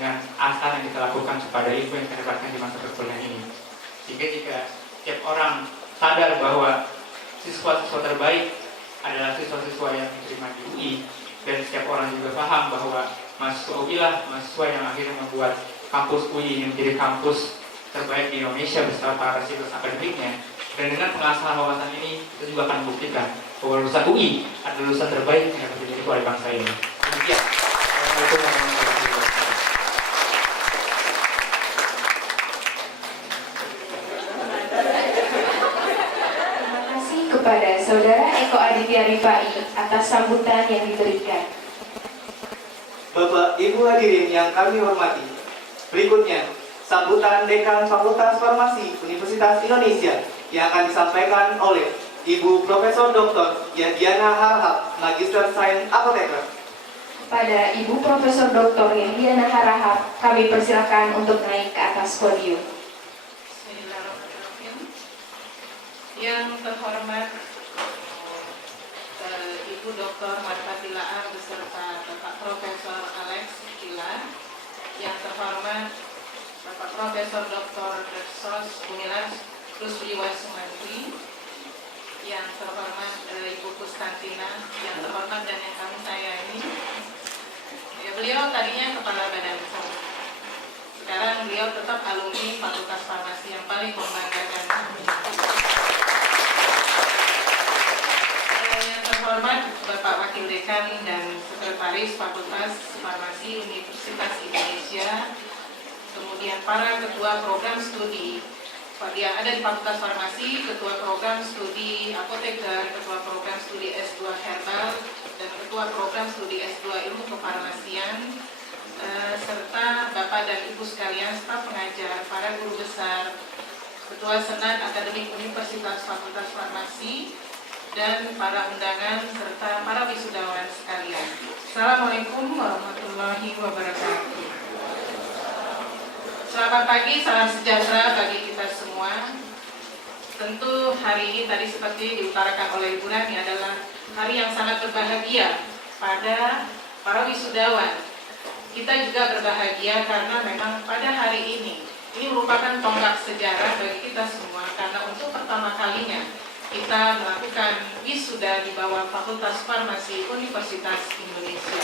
dengan asa yang kita lakukan kepada ilmu yang kita dapatkan di masa perkuliahan ini. Sehingga jika setiap orang sadar bahwa siswa-siswa terbaik adalah siswa-siswa yang diterima di UI, dan setiap orang juga paham bahwa mahasiswa UI lah mahasiswa yang akhirnya membuat kampus UI ini menjadi kampus terbaik di Indonesia beserta para siklus akademiknya. Dan dengan pengasahan wawasan ini, kita juga akan membuktikan bahwa lulusan UI adalah lulusan terbaik yang dapat dimiliki oleh bangsa ini. Demikian. Assalamualaikum warahmatullahi wabarakatuh. Terima kasih kepada Saudara Eko Aditya Rifai atas sambutan yang diberikan. Bapak Ibu hadirin yang kami hormati, berikutnya sambutan Dekan Fakultas Farmasi Universitas Indonesia yang akan disampaikan oleh Ibu Profesor Dr. Yadiana Harahap, Magister Sains Apoteker. Kepada Ibu Profesor Dr. Yadiana Harahap, kami persilakan untuk naik ke atas podium. Bismillahirrahmanirrahim. Yang terhormat Ibu Dr. Marifati Laar beserta Bapak Profesor Alex Kila, yang terhormat Bapak Profesor Dr. Reksos Gumilar Rusli Wasumantri, yang terhormat Ibu Kustantina, yang terhormat dan yang kami sayangi. Ya, beliau tadinya kepala badan POM. Sekarang beliau tetap alumni Fakultas Farmasi yang paling membanggakan. Yang terhormat Bapak Wakil Dekan dan Sekretaris Fakultas Farmasi Universitas Indonesia, kemudian para ketua program studi yang ada di Fakultas Farmasi, ketua program studi apoteker, ketua program studi S2 Herbal, dan ketua program studi S2 Ilmu Kefarmasian, serta Bapak dan Ibu sekalian, staf pengajar, para guru besar, ketua senat akademik Universitas Fakultas Farmasi, dan para undangan serta para wisudawan sekalian. Assalamualaikum warahmatullahi wabarakatuh. Selamat pagi, salam sejahtera bagi kita semua. Tentu hari ini tadi seperti diutarakan oleh Ibu Rani adalah hari yang sangat berbahagia pada para wisudawan. Kita juga berbahagia karena memang pada hari ini merupakan tonggak sejarah bagi kita semua, karena untuk pertama kalinya kita melakukan wisuda di bawah Fakultas Farmasi Universitas Indonesia.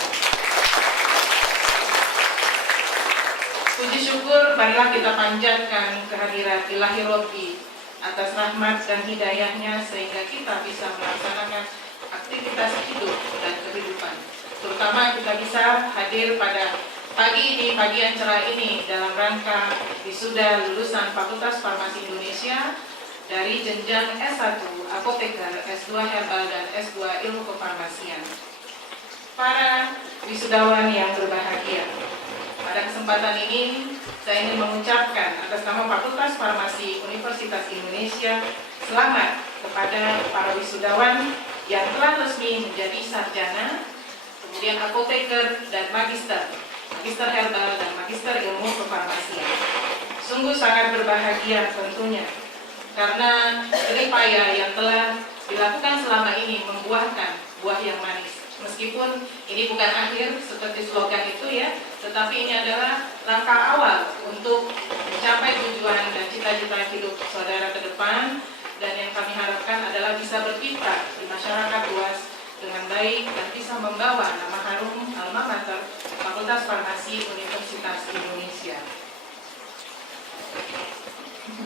Puji syukur marilah kita panjatkan kehadirat Ilahi Robbi atas rahmat dan hidayahnya sehingga kita bisa melaksanakan aktivitas hidup dan kehidupan. Terutama kita bisa hadir pada pagi ini, pagi yang cerah ini dalam rangka wisuda lulusan Fakultas Farmasi Indonesia dari jenjang S1 Apoteker, S2 Herbal, dan S2 Ilmu Kefarmasian. Para wisudawan yang berbahagia, pada kesempatan ini saya ingin mengucapkan atas nama Fakultas Farmasi Universitas Indonesia selamat kepada para wisudawan yang telah resmi menjadi sarjana, kemudian apoteker dan magister herbal dan magister ilmu kefarmasian. Sungguh sangat berbahagia tentunya, karena jerih payah yang telah dilakukan selama ini membuahkan buah yang manis. Meskipun ini bukan akhir seperti slogan itu ya, tetapi ini adalah langkah awal untuk mencapai tujuan dan cita-cita hidup saudara ke depan, dan yang kami harapkan adalah bisa berkiprah di masyarakat luas dengan baik dan bisa membawa nama harum alma mater Fakultas Farmasi Universitas Indonesia.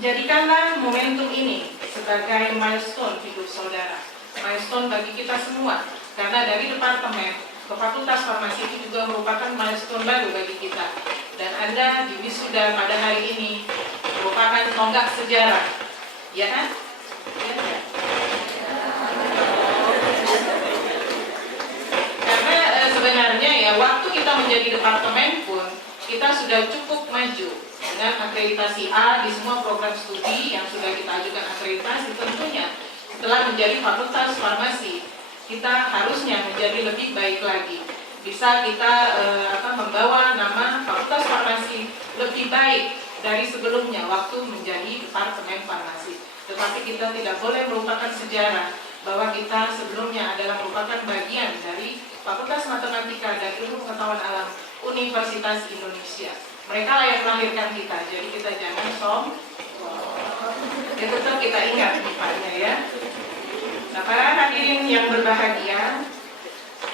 Jadikanlah momentum ini sebagai milestone hidup saudara, milestone bagi kita semua, karena dari departemen ke Fakultas Farmasi itu juga merupakan milestone baru bagi kita. Dan Anda di wisuda pada hari ini merupakan tonggak sejarah, ya kan? Ya, ya. Karena sebenarnya ya waktu kita menjadi departemen pun kita sudah cukup maju dengan akreditasi A di semua program studi yang sudah kita ajukan akreditasi. Tentunya setelah menjadi Fakultas Farmasi, kita harusnya menjadi lebih baik lagi. Bisa kita membawa nama Fakultas Farmasi lebih baik dari sebelumnya waktu menjadi Departemen Farmasi. Tetapi kita tidak boleh melupakan sejarah bahwa kita sebelumnya adalah merupakan bagian dari Fakultas Matematika dan Ilmu Pengetahuan Alam Universitas Indonesia. Mereka lah yang melahirkan kita, jadi kita jangan sombong. Ya tetap kita ingat depannya ya. Nah, para hadirin yang berbahagia,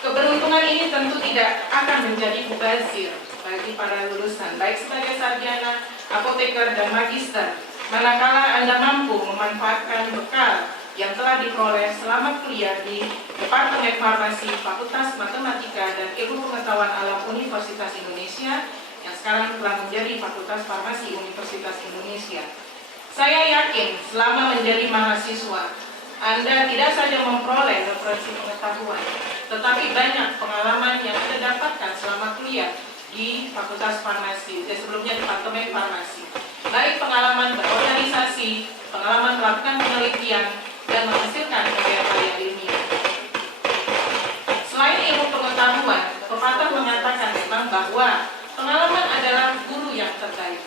keberuntungan ini tentu tidak akan menjadi mubazir bagi para lulusan, baik sebagai sarjana, apoteker, dan magister, manakala Anda mampu memanfaatkan bekal yang telah diperoleh selama kuliah di Departemen Farmasi Fakultas Matematika dan Ilmu Pengetahuan Alam Universitas Indonesia yang sekarang telah menjadi Fakultas Farmasi Universitas Indonesia. Saya yakin selama menjadi mahasiswa, Anda tidak saja memperoleh referensi pengetahuan, tetapi banyak pengalaman yang Anda dapatkan selama kuliah di Fakultas Farmasi, dan sebelumnya Departemen Farmasi. Baik pengalaman berorganisasi, pengalaman melakukan penelitian, dan menghasilkan karya-karya ilmiah. Selain ilmu pengetahuan, pepatah mengatakan memang bahwa pengalaman adalah guru yang terbaik.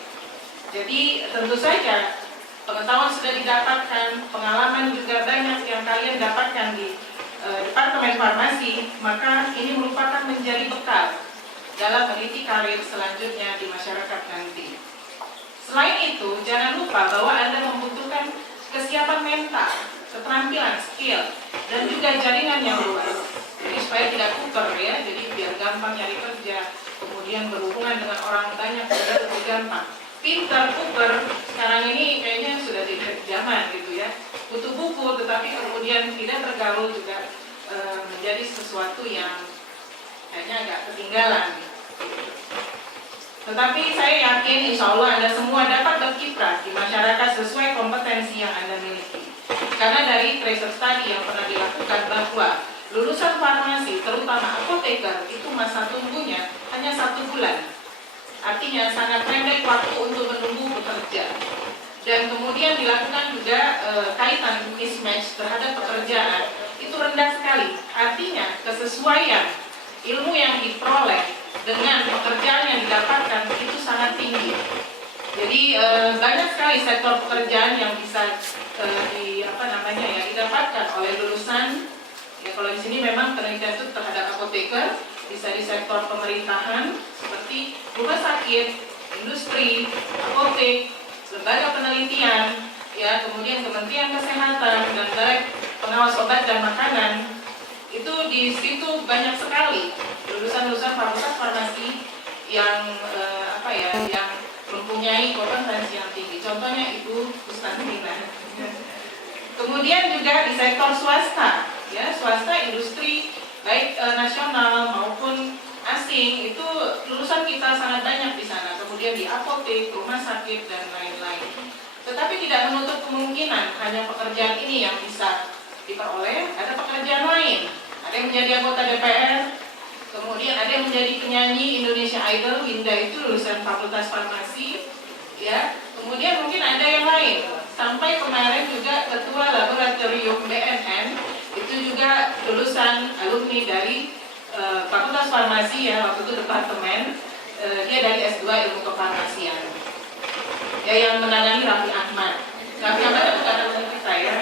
Jadi tentu saja pengetahuan sudah didapatkan, pengalaman juga banyak yang kalian dapatkan di Departemen Farmasi, maka ini merupakan menjadi bekal dalam meniti karir selanjutnya di masyarakat nanti. Selain itu, jangan lupa bahwa Anda membutuhkan kesiapan mental, keterampilan, skill, dan juga jaringan yang luas. Jadi supaya tidak kuper ya, jadi biar gampang nyari kerja, kemudian berhubungan dengan orang banyak juga lebih gampang. Pintar, kuper, sekarang ini kayaknya sudah tidak zaman gitu ya. Butuh buku, tetapi kemudian tidak bergaul juga menjadi sesuatu yang kayaknya agak ketinggalan. Tetapi saya yakin insya Allah Anda semua dapat berkiprah di masyarakat sesuai kompetensi yang Anda miliki. Karena dari tracer study yang pernah dilakukan bahwa lulusan farmasi, terutama apoteker, itu masa tunggunya hanya 1 bulan. Artinya sangat pendek waktu untuk menunggu bekerja. Dan kemudian dilakukan juga kaitan mismatch terhadap pekerjaan, itu rendah sekali. Artinya kesesuaian ilmu yang diperoleh dengan pekerjaan yang didapatkan itu sangat tinggi. Jadi banyak sekali sektor pekerjaan yang bisa didapatkan oleh lulusan. Ya, kalau di sini memang penelitian itu terhadap apoteker, bisa di sektor pemerintahan seperti rumah sakit, industri, apotek, lembaga penelitian, ya, kemudian Kementerian Kesehatan dan Balai Pengawas Obat dan Makanan. Itu di situ banyak sekali lulusan-lulusan Fakultas Farmasi yang yang mempunyai kompetensi yang tinggi. Contohnya Ibu Kustantina. Kemudian juga di sektor swasta, ya, swasta industri baik nasional maupun asing, itu lulusan kita sangat banyak di sana. Kemudian di apotek, rumah sakit dan lain-lain. Tetapi tidak menutup kemungkinan hanya pekerjaan ini yang bisa diperoleh, ada pekerjaan lain. Ada yang menjadi anggota DPR, kemudian ada yang menjadi penyanyi Indonesia Idol, Winda itu lulusan Fakultas Farmasi, ya. Kemudian mungkin ada yang lain. Sampai kemarin juga ketua laboratorium BNN itu juga lulusan alumni dari Fakultas Farmasi, ya, waktu itu departemen, dia dari S2 Ilmu Kefarmasian. Ya, yang menangani Raffi Ahmad. Raffi Ahmad itu bukan alumni kita ya.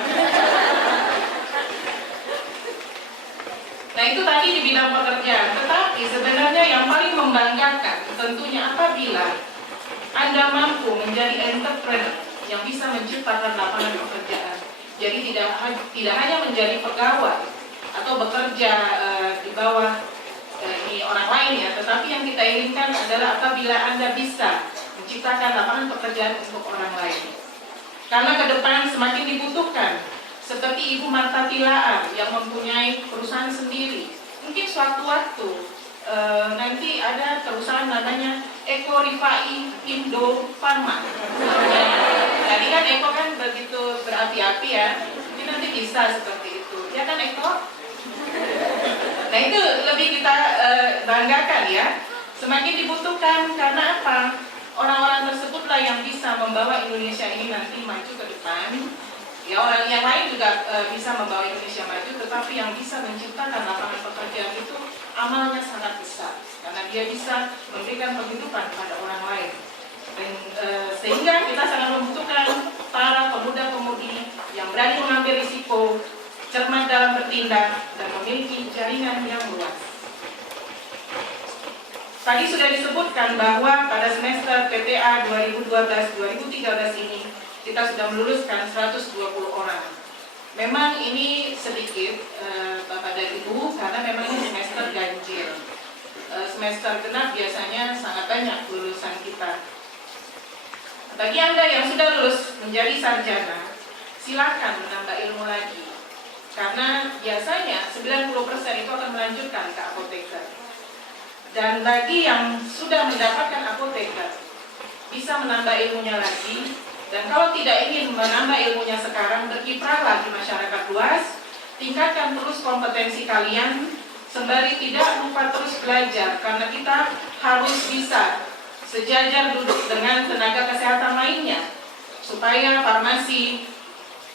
Nah, itu tadi di bidang pekerjaan. Tetapi sebenarnya yang paling membanggakan tentunya apabila Anda mampu menjadi entrepreneur yang bisa menciptakan lapangan pekerjaan. Jadi tidak hanya menjadi pegawai atau bekerja di bawah ini orang lain ya, tetapi yang kita inginkan adalah apabila Anda bisa menciptakan lapangan pekerjaan untuk orang lain. Karena ke depan semakin dibutuhkan. Seperti Ibu Marta Tilaar yang mempunyai perusahaan sendiri. Mungkin suatu waktu nanti ada perusahaan namanya Eko Rifai Indo Farma. Tadi kan Eko kan begitu berapi-api ya. Mungkin nanti bisa seperti itu. Ya kan Eko? Nah, itu lebih kita banggakan ya. Semakin dibutuhkan karena apa? Orang-orang tersebutlah yang bisa membawa Indonesia ini nanti maju ke depan. Ya, orang yang lain juga bisa membawa Indonesia maju, tetapi yang bisa menciptakan lapangan pekerjaan itu amalnya sangat besar, karena dia bisa memberikan penghidupan kepada orang lain. Dan sehingga kita sangat membutuhkan para pemuda-pemudi yang berani mengambil risiko, cermat dalam bertindak, dan memiliki jaringan yang luas. Tadi sudah disebutkan bahwa pada semester PTA 2012-2013 ini kita sudah meluluskan 120 orang. Memang ini sedikit Bapak dan Ibu karena memang ini semester ganjil. Semester genap biasanya sangat banyak lulusan kita. Bagi Anda yang sudah lulus menjadi sarjana, silakan menambah ilmu lagi. Karena biasanya 90% itu akan melanjutkan ke apoteker. Dan bagi yang sudah mendapatkan apoteker, bisa menambah ilmunya lagi. Dan kalau tidak ingin menambah ilmunya sekarang, berkiprahlah di masyarakat luas, tingkatkan terus kompetensi kalian, sembari tidak lupa terus belajar, karena kita harus bisa sejajar duduk dengan tenaga kesehatan lainnya, supaya farmasi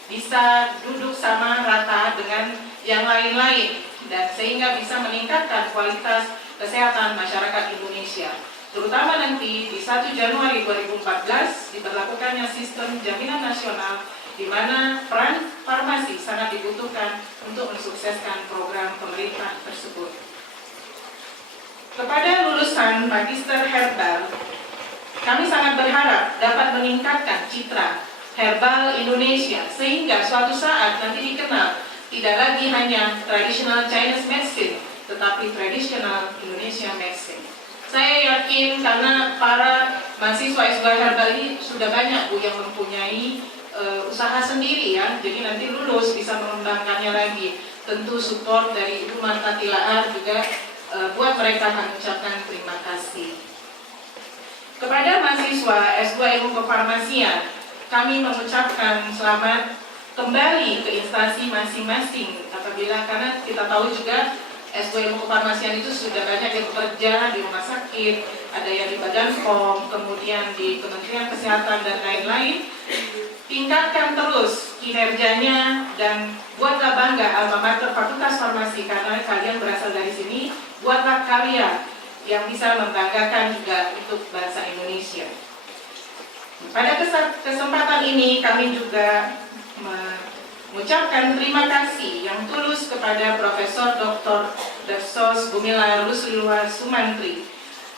bisa duduk sama rata dengan yang lain-lain, dan sehingga bisa meningkatkan kualitas kesehatan masyarakat Indonesia. Terutama nanti di 1 Januari 2014 diberlakukannya sistem jaminan nasional di mana peran farmasi sangat dibutuhkan untuk mensukseskan program pemerintah tersebut. Kepada lulusan Magister Herbal, kami sangat berharap dapat meningkatkan citra herbal Indonesia sehingga suatu saat nanti dikenal tidak lagi hanya traditional Chinese medicine, tetapi traditional Indonesia medicine. Saya yakin karena para mahasiswa S2 herbal ini sudah banyak Bu yang mempunyai usaha sendiri ya, jadi nanti lulus bisa mengembangkannya lagi. Tentu support dari Ibu Marta Tilaar juga buat mereka kami ucapkan terima kasih. Kepada mahasiswa S2 Ilmu Kefarmasian, kami mengucapkan selamat kembali ke instansi masing-masing apabila karena kita tahu juga S2 Ilmu Kefarmasian itu sudah banyak yang bekerja di rumah sakit, ada yang di Badan POM, kemudian di Kementerian Kesehatan dan lain-lain. Tingkatkan terus kinerjanya dan buatlah bangga alma mater Fakultas Farmasi karena kalian berasal dari sini. Buatlah karya yang bisa membanggakan juga untuk bangsa Indonesia. Pada kesempatan ini kami juga mengucapkan terima kasih yang tulus kepada Profesor Dr. Dafsos Gumilar Rusliwa Sumantri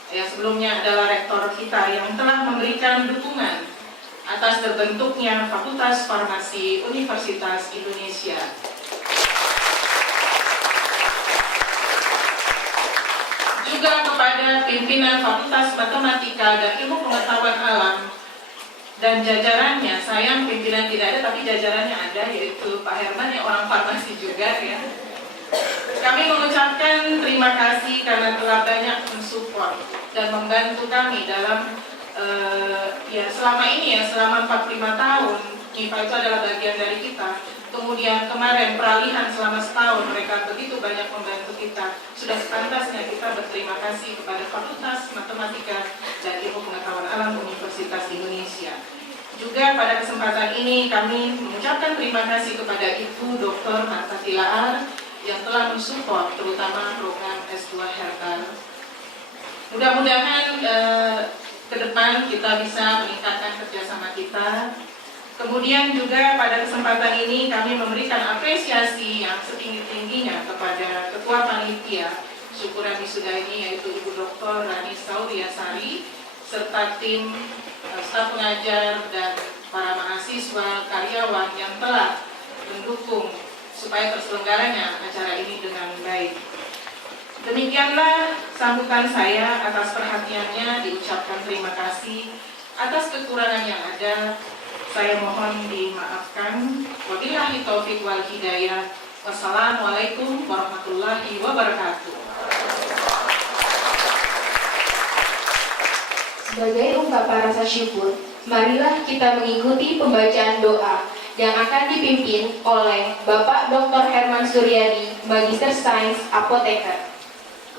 yang sebelumnya adalah rektor kita yang telah memberikan dukungan atas terbentuknya Fakultas Farmasi Universitas Indonesia. Juga kepada pimpinan Fakultas Matematika dan Ilmu Pengetahuan Alam dan jajarannya, sayang pimpinan tidak ada tapi jajarannya ada, yaitu Pak Herman yang orang farmasi juga ya. Kami mengucapkan terima kasih karena telah banyak mensupport dan membantu kami dalam selama ini ya, selama 45 tahun MIPA itu adalah bagian dari kita. Kemudian kemarin peralihan selama setahun mereka begitu banyak membantu kita. Sudah sepantasnya kita berterima kasih kepada Fakultas Matematika dan Ilmu Pengetahuan Alam Universitas Indonesia. Juga pada kesempatan ini kami mengucapkan terima kasih kepada Ibu Dr. Marta Tilaar yang telah mensupport terutama program S2 Herbal. Mudah-mudahan ke depan kita bisa meningkatkan kerjasama kita. Kemudian juga pada kesempatan ini kami memberikan apresiasi yang setinggi-tingginya kepada Ketua Panitia Syukuran Wisuda ini yaitu Ibu Dr. Rani Sauriasari serta tim staf pengajar dan para mahasiswa karyawan yang telah mendukung supaya terselenggaranya acara ini dengan baik. Demikianlah sambutan saya, atas perhatiannya diucapkan terima kasih. Atas kekurangan yang ada saya mohon dimaafkan. Wabillahi taufiq wal hidayah. Wassalamualaikum warahmatullahi wabarakatuh. Sebagai ungkapan rasa syukur, marilah kita mengikuti pembacaan doa yang akan dipimpin oleh Bapak Dr. Herman Suryadi, Magister Sains Apoteker.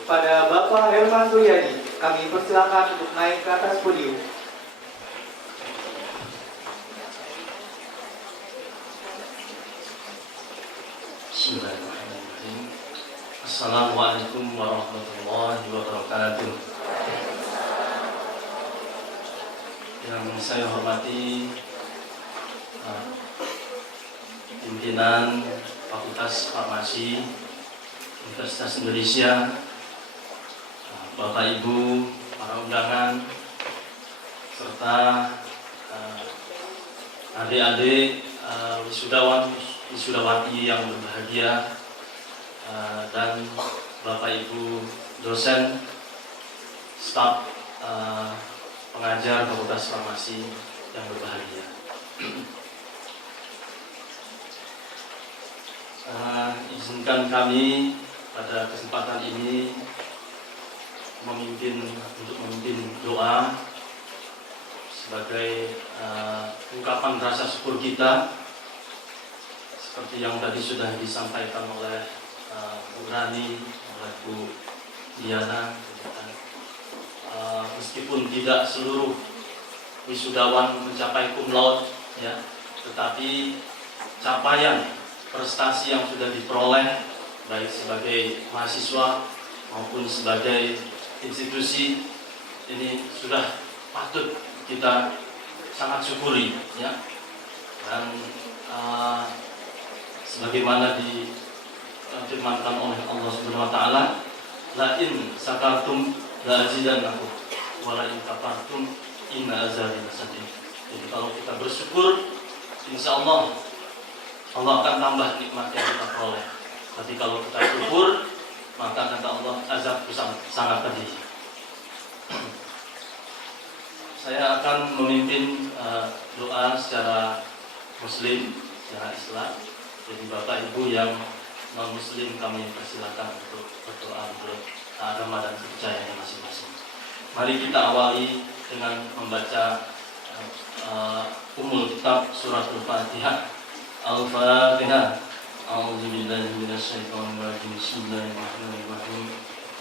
Kepada Bapak Herman Suryadi, kami persilakan untuk naik ke atas podium. Bismillahirrahmanirrahim. Assalamualaikum warahmatullahi wabarakatuh. Yang saya hormati pimpinan Fakultas Farmasi Universitas Indonesia, Bapak Ibu, para undangan, serta adik-adik wisudawati yang berbahagia, dan Bapak Ibu dosen, staf pengajar Fakultas Farmasi yang berbahagia. Izinkan kami pada kesempatan ini memimpin doa sebagai ungkapan rasa syukur kita, seperti yang tadi sudah disampaikan oleh Bu Rani, oleh Bu Diana. Meskipun tidak seluruh wisudawan mencapai cum laude, ya, tetapi capaian prestasi yang sudah diperoleh baik sebagai mahasiswa maupun sebagai institusi ini sudah patut kita sangat syukuri, ya. Dan sebagaimana difirmankan oleh Allah Subhanahu wa taala, la in sakartum la azidannakum wa la in kafartum inna azabi lasadid. Jadi kalau kita bersyukur, insya Allah akan tambah nikmat yang kita peroleh. Tapi kalau kita kufur, maka kata Allah, azabku sangat pedih. Saya akan memimpin doa secara Muslim, secara Islam. Jadi Bapak Ibu yang non-Muslim kami persilakan untuk berdoa menurut agama dan kepercayaannya masing-masing. Mari kita awali dengan membaca Ummul Kitab Surat Al-Fatihah. Al-Fatihah. A'udzubillahi minasyaitonir rajim. Bismillahirrahmanirrahim.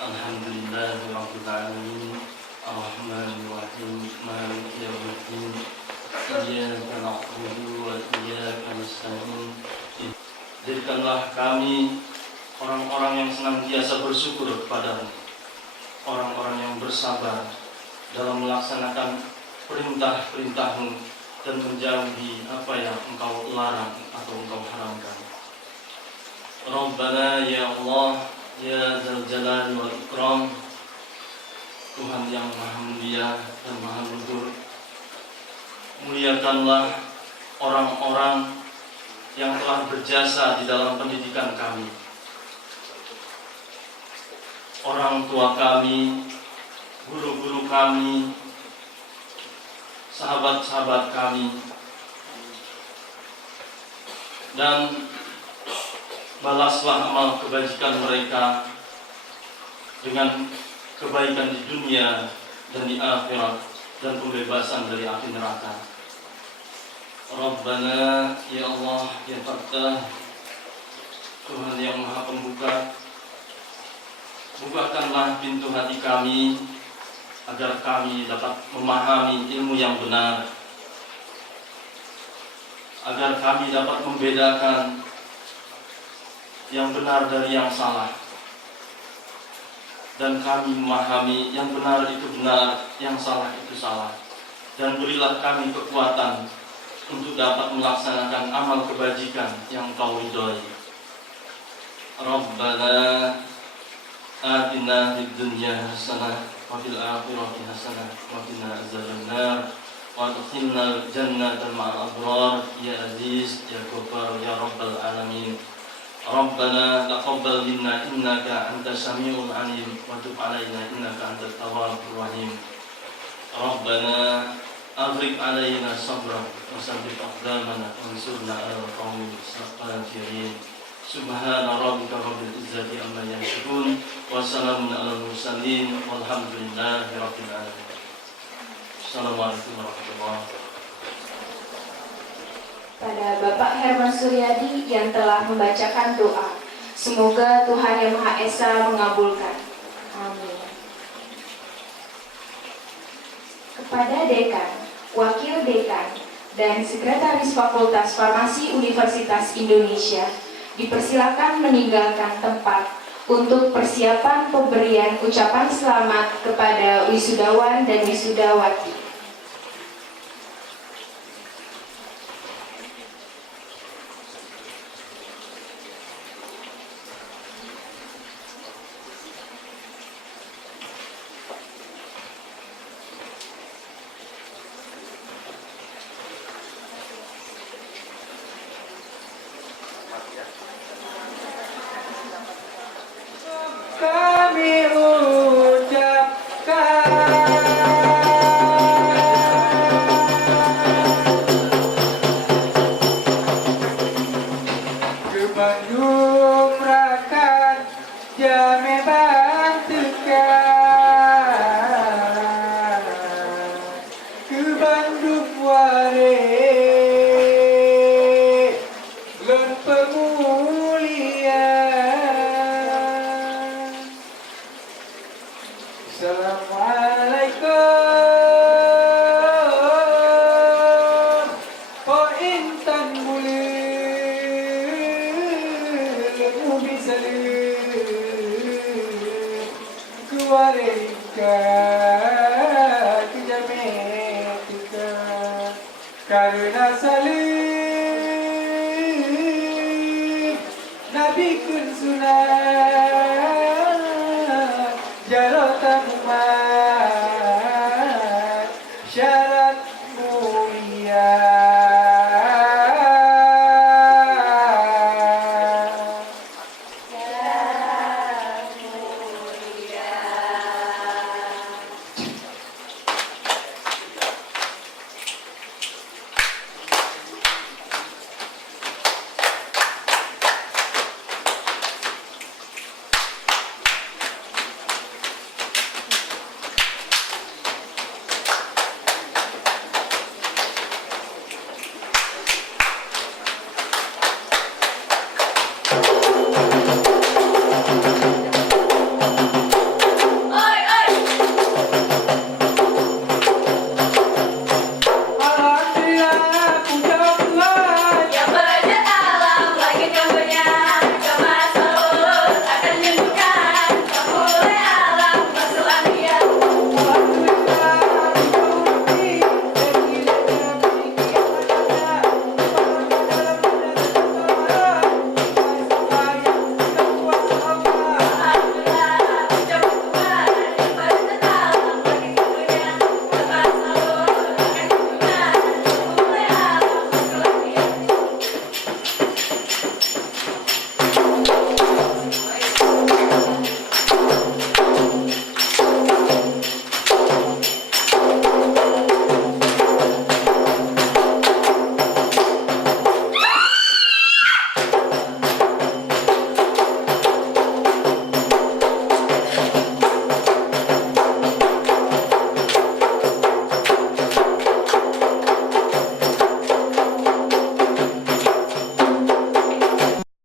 Alhamdulillahirabbil alamin. Ar-Rahmanir-Rahim. Maliki yaumiddin. Iyyaka na'budu wa iyyaka nasta'in. Jadikanlah kami orang-orang yang senantiasa bersyukur kepadamu, orang-orang yang bersabar dalam melaksanakan perintah-perintahmu dan menjauhi apa yang engkau larang atau engkau haramkan. Rabbana ya Allah, ya Dzal Jalali wal Ikram, Tuhan yang maha mulia dan maha luhur, muliakanlah orang-orang yang telah berjasa di dalam pendidikan kami, orang tua kami, guru-guru kami, sahabat-sahabat kami, dan balaslah amal kebajikan mereka dengan kebaikan di dunia dan di akhirat, dan pembebasan dari api neraka. Rabbana ya Allah ya Fattah, Tuhan yang maha pembuka, bukakanlah pintu hati kami agar kami dapat memahami ilmu yang benar, agar kami dapat membedakan yang benar dari yang salah, dan kami memahami yang benar itu benar, yang salah itu salah. Dan berilah kami kekuatan untuk dapat melaksanakan amal kebajikan yang Kau ridhoi. Rabbana atina fid dunya hasanah wa fil akhirati hasanah wa qina azabannar wa adkhilna jannata ma'al abrar ya aziz ya ghaffar ya rabbal alamin. Rabbana taqabbal minna innaka antas samiul alim wa tub alaina innaka antat tawwabur rahim. Rabbana afriq alaina sabran wa sabbit aqdamana wansurna 'alal qawmil kafirin. Subhana rabbika rabbil izzati amma yasifun wa salamun 'alal mursalin walhamdulillahi rabbil alamin. Assalamualaikum warahmatullahi wabarakatuh. Pada Bapak Herman Suryadi yang telah membacakan doa. Semoga Tuhan Yang Maha Esa mengabulkan. Amin. Kepada Dekan, Wakil Dekan, dan Sekretaris Fakultas Farmasi Universitas Indonesia, dipersilakan meninggalkan tempat untuk persiapan pemberian ucapan selamat kepada wisudawan dan wisudawati. ke Bandung ware lon pemulihan. Assalamualaikum oh intan bulan ubi salim kewareka kejametika karena salim Nabi kun sunat jarota umat syarat